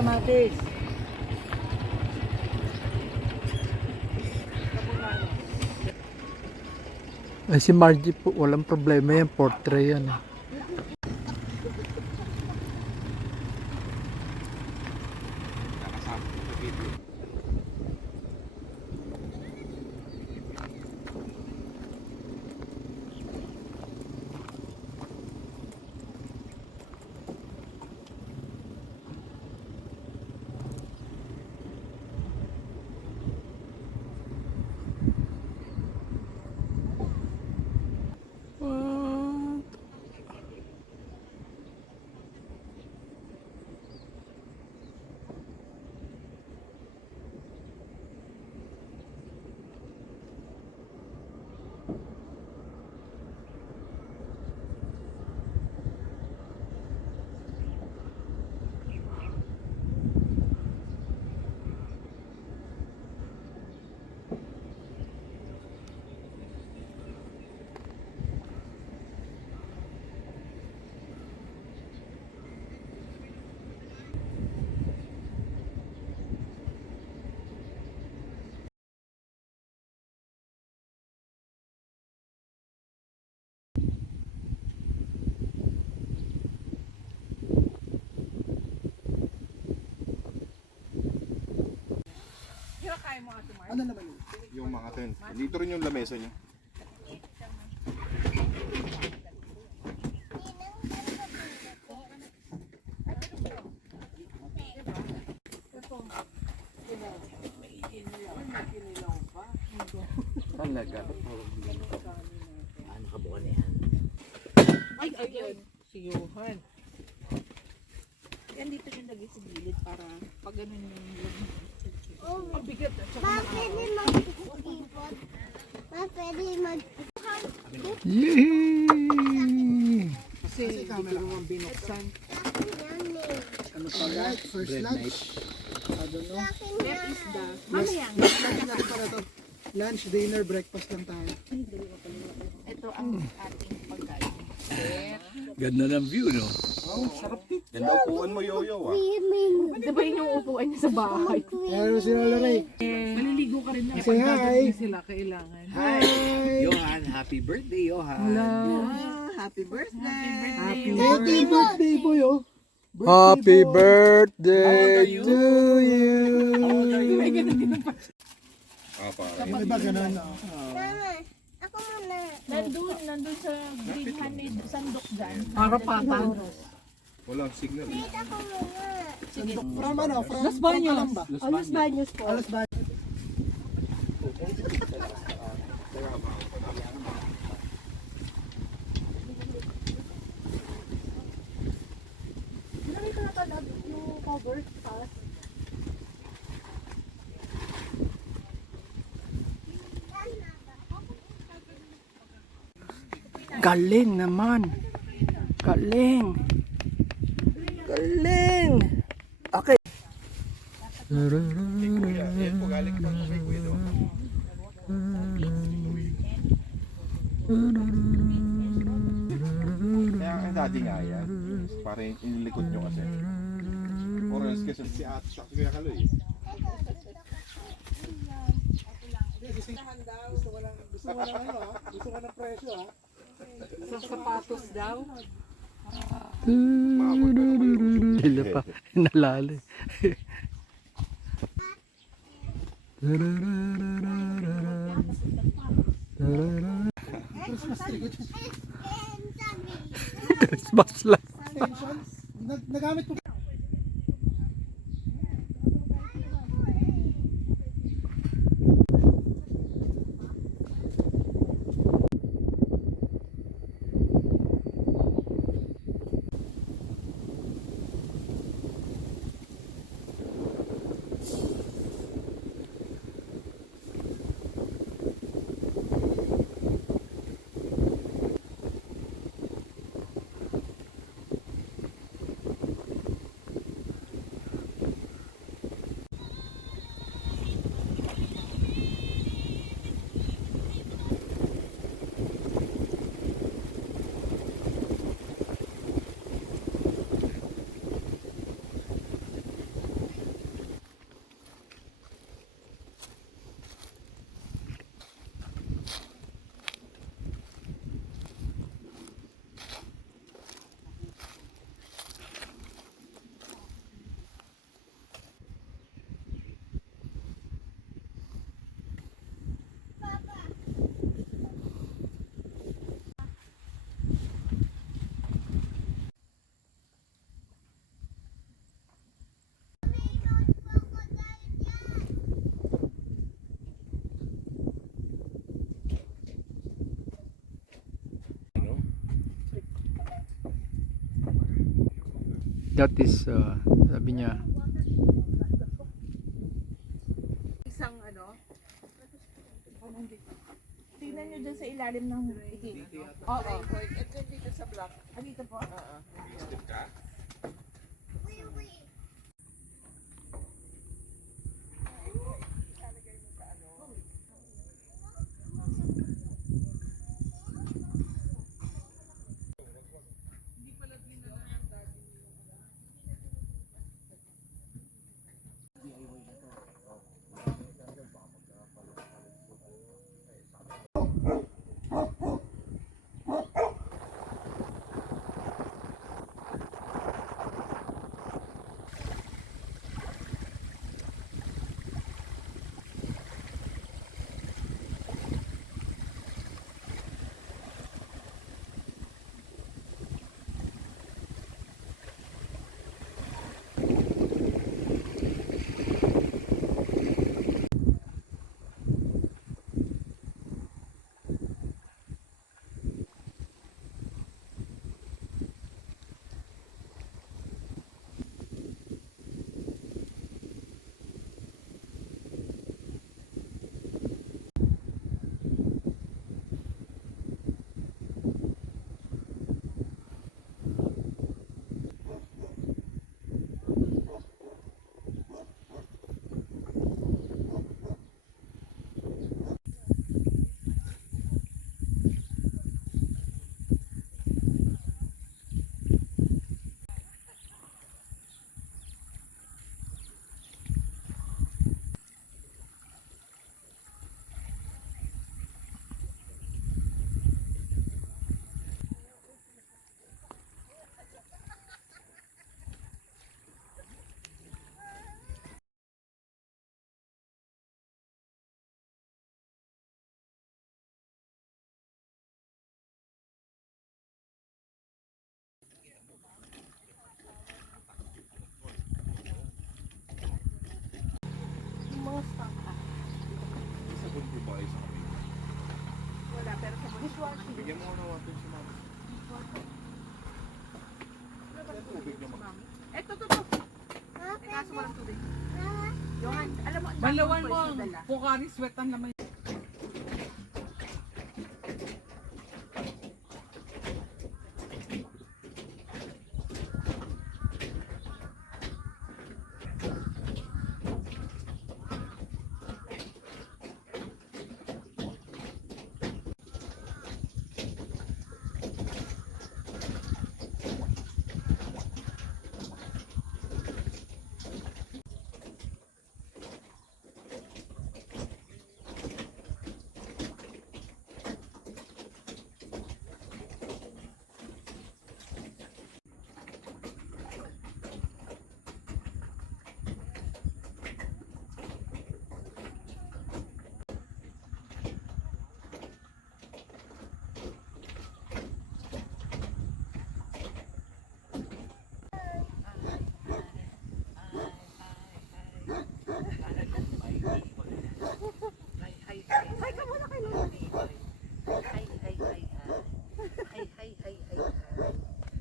kamatis. Ay, si Margie po, walang problema yan. Portrait yan. Ano naman yun? Yung mga tent. Dito rin yung lamesa niya. Talaga. Ano kabuka na yan? Ay, ayun. Si Johan. Yan dito yung lagi sa gilid para pag ganun yung ang bigat at saka Pwede mag-ipot. Pwede mag... Yay! kasi hindi naman binuksan. Ano pa lunch? First lunch? I don't know. That is the... Mamaya. Lunch natin para to. Lunch, dinner, breakfast lang tayo. Ito ang ating pagkain. Ganda ng view, no? Oh, sarap din. Ganda upuan mo, Yoyo, ah. Di ba yun yung upuan niya sa bahay? Ayan si Lola Ray. Maliligo ka rin na. Say hi! Sila kailangan. Hi! Johan, happy birthday, Johan. Happy birthday! Happy birthday po yo! Happy birthday to you! Ah, para. Yung iba ganun. Mama, ako muna. Nandun sa green honey sandok dyan. Para patang. Walang signal. Wait, ako muna. From ano? From Los Baños. Calamba. Los Baños po. Alas ba? Ginamit ko na pala yung cover pass. Galing naman. Galing. Galing. Okay. Yan po, galing pa po kay Kuya doon. Kaya ang dati nga yan. Para inilikod nyo kasi. Or else kasi si Ate siya si Kuya Kaloy. Gusto ko ng ano ha? Gusto ko ng presyo ha? Sa sapatos daw. Hila pa. Nalali. Christmas lang. Extensions? Nagamit ko. That is, sabi niya, Isang ano. Tingnan nyo dyan sa ilalim ng itim. Oo. Ito dito sa block. Ah, dito po? Oo. Sa bunti ba ay sa kami? Wala, pero sa dishwashing. Bigyan mo na water si mama. Tubig naman. Eto, to. Mama, May kaso walang tubig. Mama, Johan, alam mo, ang Balawan dami mo ko ang dala. Pocari Sweat ang laman.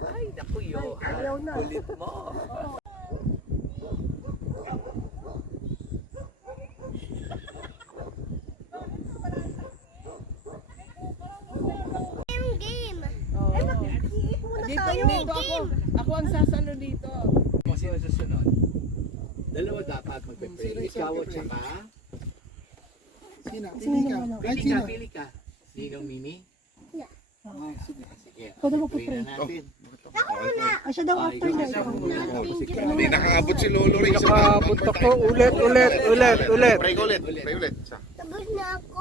Ay, naku, Johan. Kulit mo. game. Dito ako. Ako ang sasalo dito. Kung sino susunod? Dalawa dapat magpe-pray. Ikaw at saka? Sino? Pili ka. Kahit Pili ka, sino. pili ka. Ninong Mimi? Ah, sige. Sige. Pwede mo pray na natin. Ah, siya daw after Ay, night. Hindi nakaabot si Lolo rin sa nakaabot ako, ulit. Pray ko ulit. Pray ulit. Tapos na ako.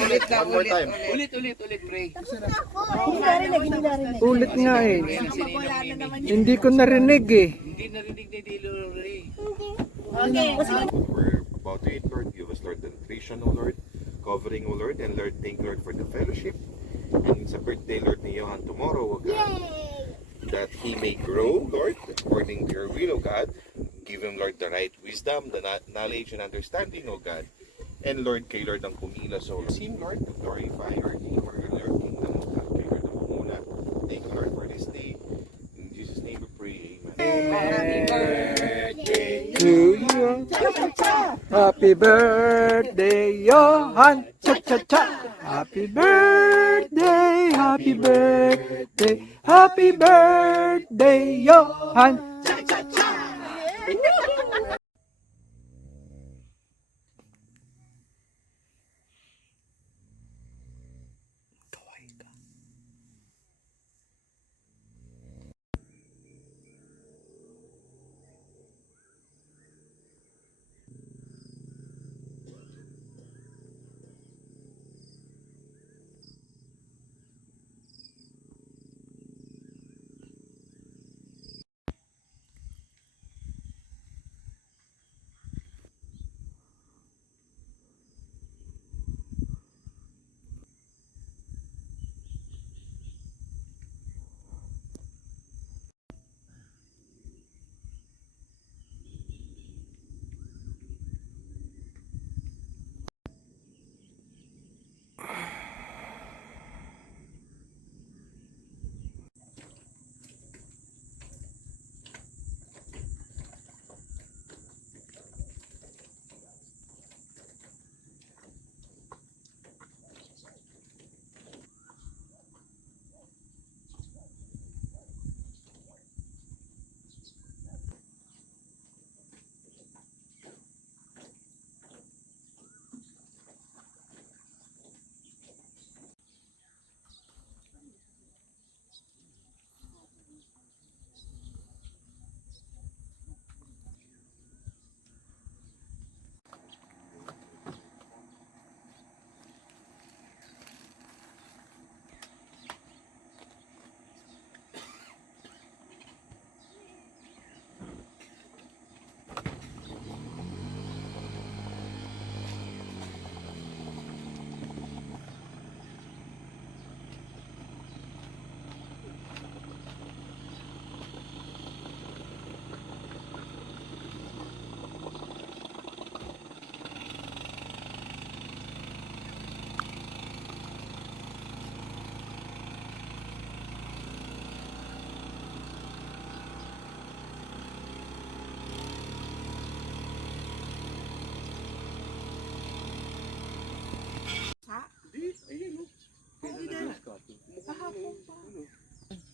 Ulit na, One more ulit. time. Ulit, pray. Tapos na ako. Hindi narinig, hindi narinig. Ulit nga eh. Pray na si Ninong Mimi. Hindi ko narinig eh. Hindi narinig ni Lolo Ray. Okay, kasi We're about to eat, Lord. Give us, Lord, the nutrition, O Lord. Covering, O Lord. And Lord, thank you, Lord, for the fellowship. And sa birthday, Lord, ni Johan tomorrow, O God, Yay! that he may grow, Lord, according to your will, O God. Give him, Lord, the right wisdom, the knowledge and understanding, O God. And Lord, kay Lord ang kumilos, O Lord. Him, Lord, to glorify your name, for your kingdom, O God. Kay Lord ang muna. Thank you, Lord, for this day. In Jesus' name we pray, Amen. birthday to you. Happy birthday, Johan. Cha cha cha. Happy birthday, happy birthday, happy birthday, Johan. Cha cha cha.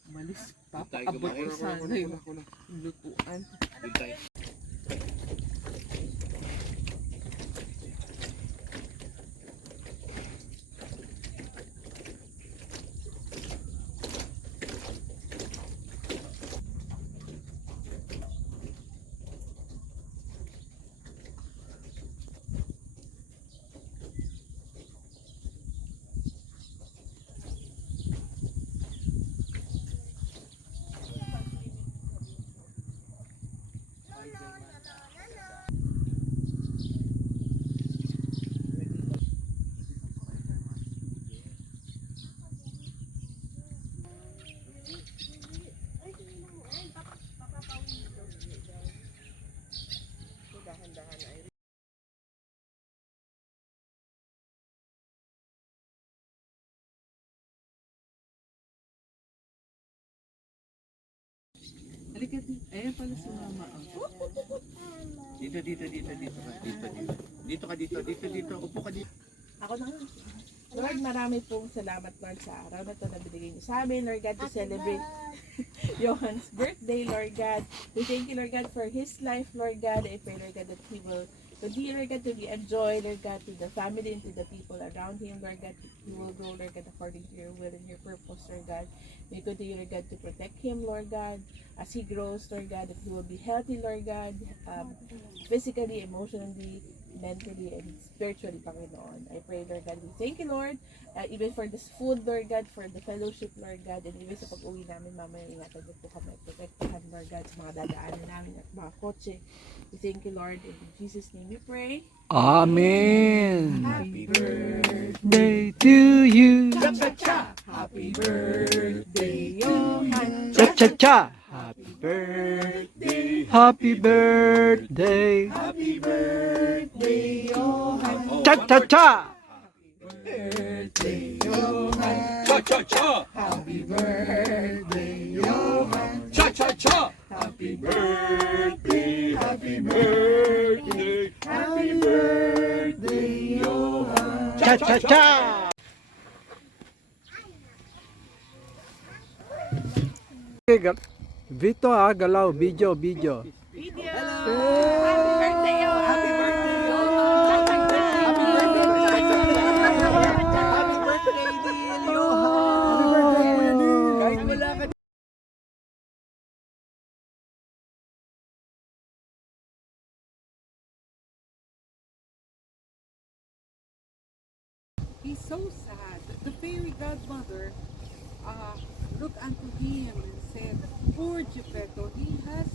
Malis. Papaabot ko sana yung lutuan. Halika dito. Ayan pala si mama. Dito. Dito ka dito. Upo ka dito. Ako na nga. Lord, marami pong salamat, Lord, sa araw na ito na binigay niyo sa amin, Lord God, to celebrate Johan's birthday, Lord God. We thank you, Lord God, for his life, Lord God. I pray, Lord God, that he will continue, Lord God, to be a joy, Lord God, to the family and to the people around him, Lord God. He will grow, Lord God, according to your will and your purpose, Lord God. We continue, Lord God, to protect him, Lord God, as he grows, Lord God, that he will be healthy, Lord God, physically, emotionally, mentally, and spiritually, Panginoon. I pray, Lord God, we thank you, Lord, even for this food, Lord God, for the fellowship, Lord God, and even sa pag-uwi namin, mamaya, ingatan niyo po kami, protektahan, Lord God, sa mga dadaanan namin at mga kotse. We thank you, Lord, and in Jesus' name we pray. Amen. Happy birthday. Day to you. Happy birthday, Johan. Cha cha cha. Happy birthday. Happy birthday. Happy birthday, Johan. Cha cha cha. Birthday, Johan. Cha cha cha. Happy birthday, Johan. Cha cha cha. Happy Happy birthday, happy birthday, happy birthday, Johan. Cha-cha-cha! Okay, Vito galaw, video. Video! Happy birthday, Johan! Happy birthday, Neil Johan! Kahit wala ka He's so sad. The fairy godmother looked unto him and said, poor Geppetto, he has